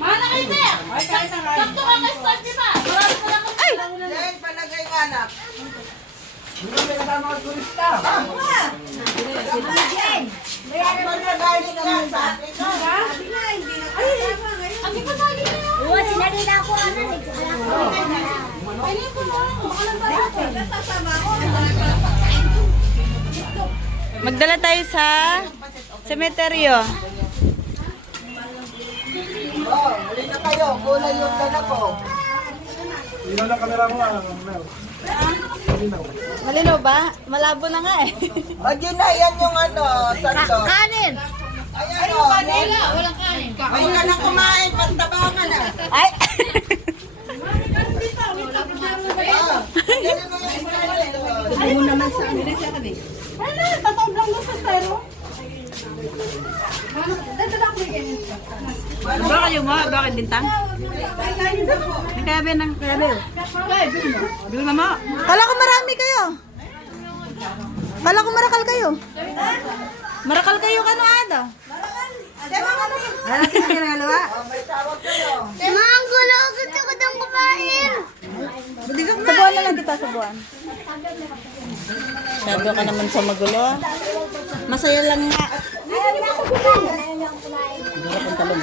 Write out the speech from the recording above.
Mana kayo, Ter? Sakto ka na start, di ba? Marami pa lang Ay! Yan, palagay nga anak. Ang di pa saging na yun. Oo, sinalila ko ano. Pwede ko mo. Baka lang tayo. Magdala tayo sa semeteryo. Oh, huli na kayo. Kulay yung dala ko. Ilaw na kamera mo, Mel. Malinaw ba? Malabo na nga eh. O, yun na. Yan yung ano, sando. Kanin! Ayan o. Wala, walang kanin. Ay ka na kumain. Pagtaba ka na. Ay! Dali mo yung style. Ay, mo naman sa amin. Ano, tatawag lang doon sa styro. Dadala ko yung ganyan. Baka kayo mo? Bakit bintang? May kaya ba ng kaya ba? Bil mo mo? Kala ko marami kayo. Kala ko marakal kayo. Marakal kayo kano ada? Ano natin kayo ng alawa? May tawag kayo. Mga gulo, gusto ko ng kumain. Sabuan na lang kita, sabuan. Sabi ka naman sa magulo. Masaya lang nga. Ayaw niya ako kumain. Ayaw niya ako kumain. Hindi ka pang talong.